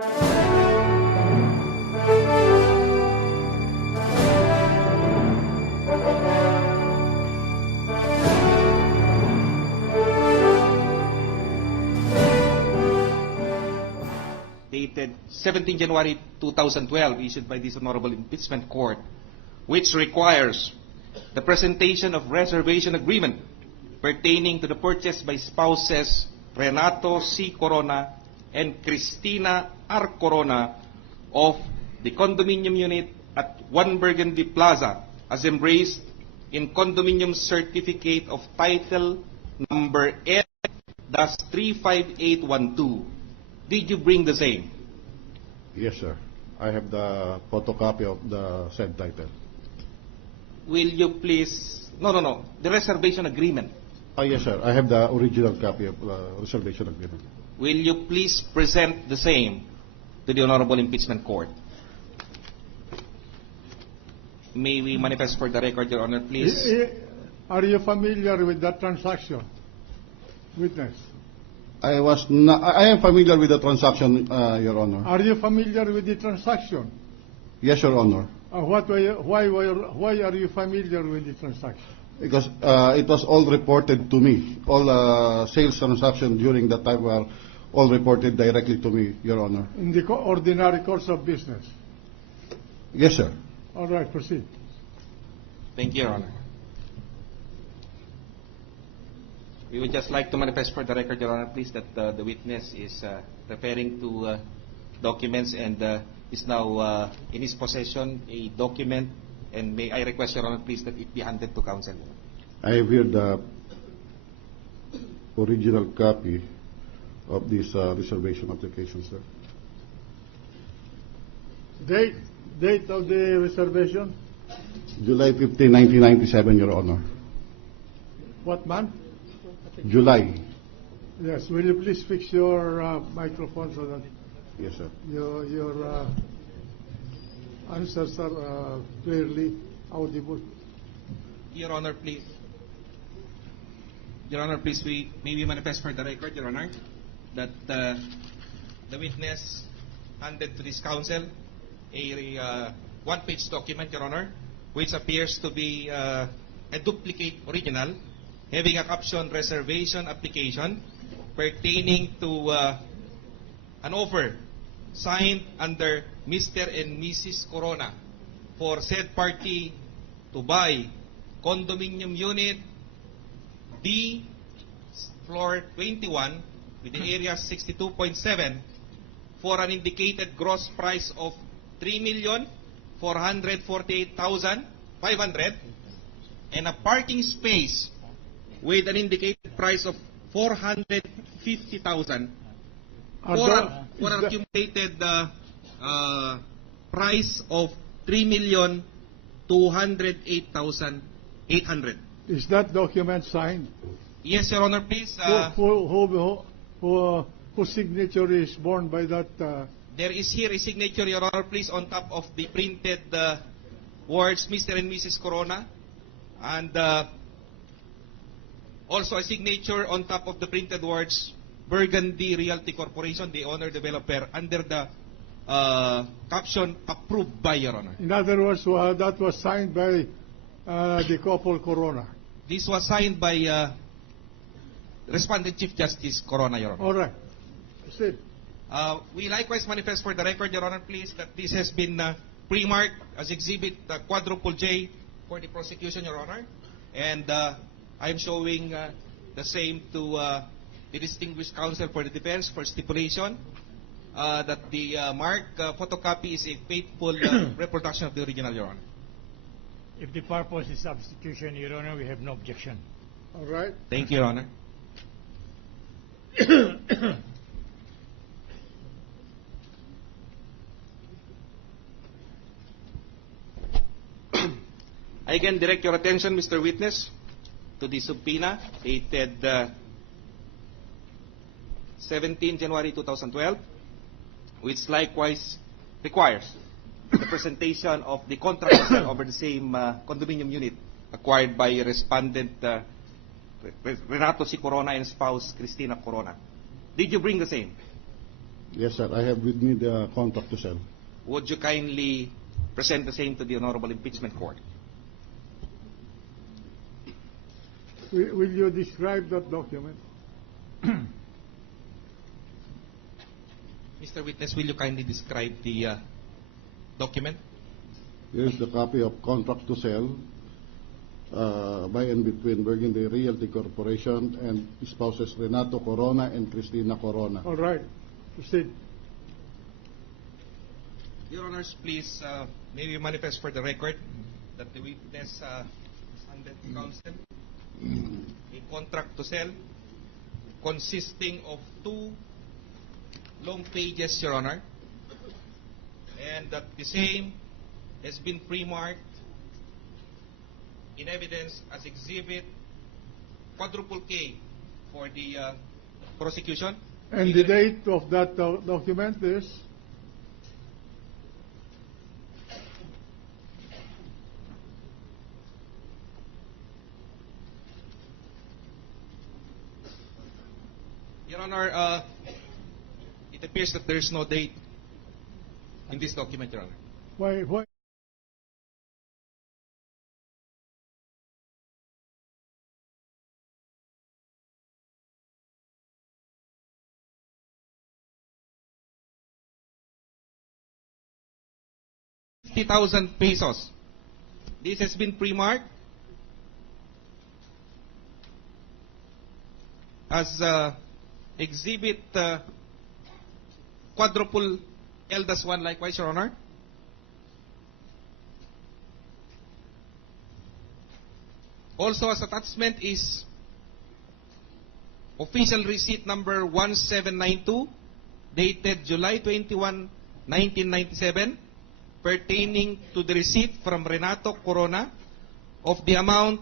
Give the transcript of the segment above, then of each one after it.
Dated 17 January 2012, issued by this Honorable Impeachment Court, which requires the presentation of reservation agreement pertaining to the purchase by spouses Renato C. Corona and Cristina R. Corona of the condominium unit at 1 Burgundy Plaza as embraced in Condominium Certificate of Title number N-35812. Did you bring the same? Yes, sir. I have the photocopy of the said title. Will you please... No. The reservation agreement. Yes, sir. I have the original copy of the reservation agreement. Will you please present the same to the Honorable Impeachment Court? May we manifest for the record, Your Honor, please? Are you familiar with that transaction? Witness. I am familiar with the transaction, Your Honor. Are you familiar with the transaction? Yes, Your Honor. Why are you familiar with the transaction? Because it was all reported to me. All sales transactions during that time were all reported directly to me, Your Honor. In the ordinary course of business? Yes, sir. All right, proceed. Thank you, Your Honor. We would just like to manifest for the record, Your Honor, please, that the witness is referring to documents and is now in his possession a document, and may I request, Your Honor, please, that it be handed to counsel. I have here the original copy of this reservation application, sir. Date of the reservation? July 15, 1997, Your Honor. What month? July. Yes, will you please fix your microphone so that Yes, sir. your answers are clearly audible? Your Honor, please. Your Honor, please, may we manifest for the record, Your Honor, that the witness handed to this counsel a one-page document, Your Honor, which appears to be a duplicate original, having a caption reservation application pertaining to an offer signed under Mr. and Mrs. Corona for said party to buy condominium unit D, floor 21, with the area 62.7 for an indicated gross price of 3,448,500 and a parking space with an indicated price of 450,000 for an accumulated price of 3,208,800. Is that document signed? Yes, Your Honor, please. Whose signature is borne by that? There is here a signature, Your Honor, please, on top of the printed words Mr. and Mrs. Corona, and also a signature on top of the printed words Burgundy Realty Corporation, the owner developer, under the caption approved by, Your Honor. In other words, that was signed by the couple Corona. This was signed by Respondent Chief Justice Corona, Your Honor. All right. Proceed. We likewise manifest for the record, Your Honor, please, that this has been pre-marked as Exhibit Quadruple J for the prosecution, Your Honor. And I'm showing the same to the distinguished counsel for the defense for stipulation that the marked photocopy is a faithful reproduction of the original, Your Honor. If the purpose is substitution, Your Honor, we have no objection. All right. Thank you, Your Honor. I again direct your attention, Mr. Witness, to the subpoena dated 17 January 2012, which likewise requires the presentation of the contract over the same condominium unit acquired by respondent Renato C. Corona and spouse Cristina Corona. Did you bring the same? Yes, sir. I have with me the contract to sell. Would you kindly present the same to the Honorable Impeachment Court? Will you describe that document? Mr. Witness, will you kindly describe the document? Here is the copy of contract to sell by and between Burgundy Realty Corporation and spouses Renato Corona and Cristina Corona. All right. Proceed. Your Honors, please, may we manifest for the record that the witness handed to counsel a contract to sell consisting of 2 long pages, Your Honor, and that the same has been pre-marked in evidence as exhibit quadruple K for the prosecution. And the date of that document is? Your Honor, it appears that there is no date in this document, Your Honor. Why? ₱50,000. This has been pre-marked as exhibit quadruple L-1 likewise, Your Honor. Also as attachment is official receipt number 1792 dated July 21, 1997 pertaining to the receipt from Renato Corona of the amount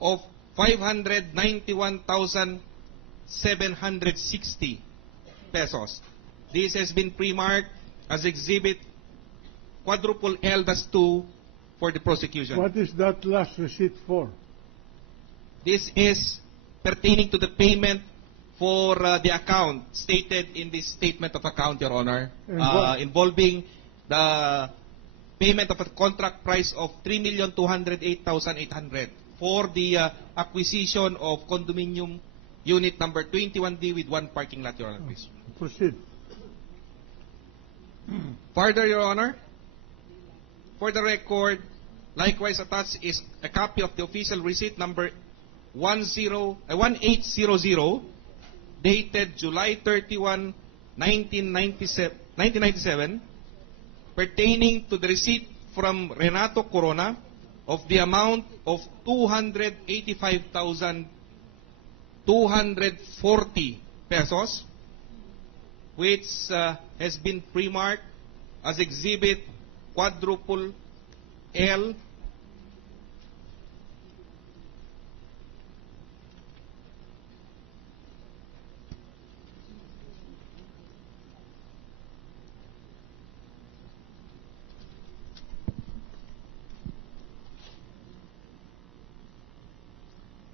of 591,760 pesos. This has been pre-marked as exhibit quadruple L-2 for the prosecution. What is that last receipt for? This is pertaining to the payment for the account stated in this statement of account, Your Honor, involving the payment of a contract price of 3,208,800 for the acquisition of condominium unit number 21D with 1 parking lot, Your Honor, please. Proceed. Further, Your Honor, for the record, likewise attached is a copy of the official receipt number 1800 dated July 31, 1997 pertaining to the receipt from Renato Corona of the amount of 285,240 pesos, which has been pre-marked as exhibit quadruple L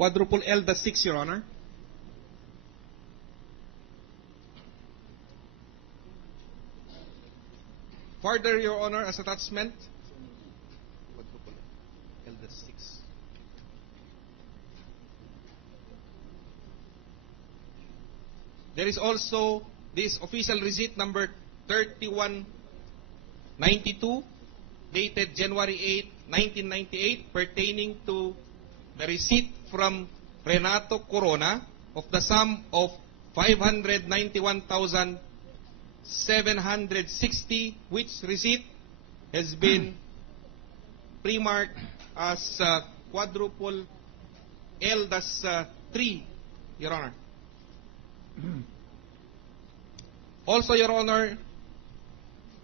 quadruple L-6, Your Honor. Further, Your Honor, as attachment, quadruple L-6. There is also this official receipt number 3192 dated January 8, 1998 pertaining to the receipt from Renato Corona of the sum of 591,760, which receipt has been pre-marked as quadruple L-3, Your Honor. Also, Your Honor,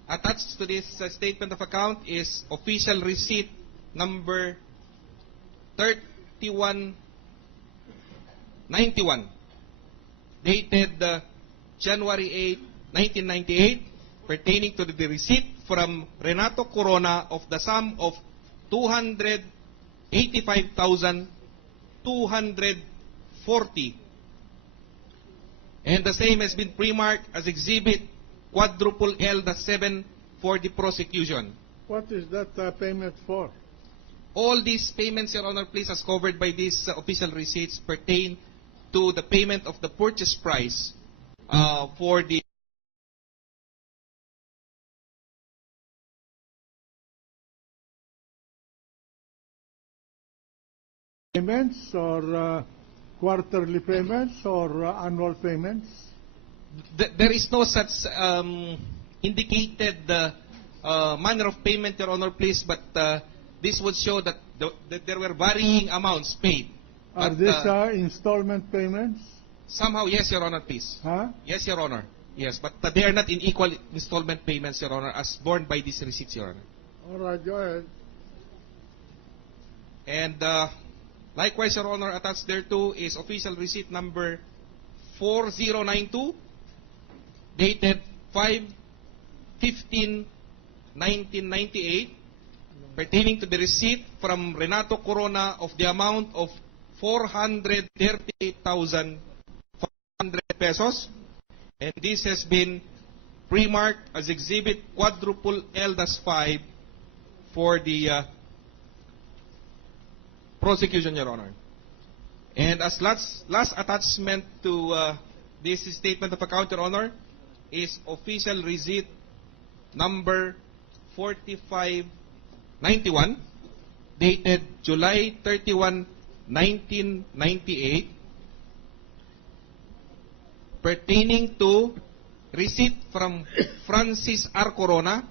attached to this statement of account is official receipt number 3191 dated January 8, 1998 pertaining to the receipt from Renato Corona of the sum of 285,240, and the same has been pre-marked as exhibit quadruple L-7 for the prosecution. What is that payment for? All these payments, Your Honor, please, as covered by these official receipts, pertain to the payment of the purchase price for the Payments or quarterly payments or annual payments? there is no such indicated manner of payment, Your Honor, please, but this would show that there were varying amounts paid. Are But, these installment payments? somehow, yes, Your Honor, please. Huh? Yes, Your Honor. Yes, but they are not in equal installment payments, Your Honor, as borne by these receipts, Your Honor. All right, go ahead. And likewise, Your Honor, attached thereto is official receipt number 4092, dated 5/15/1998, pertaining to the receipt from Renato Corona of the amount of 438,500 pesos. And this has been pre-marked as exhibit quadruple L-5 for the prosecution, Your Honor. And as last attachment to this statement of account, Your Honor, is official receipt number 4591, dated July 31, 1998, pertaining to receipt from Francis R. Corona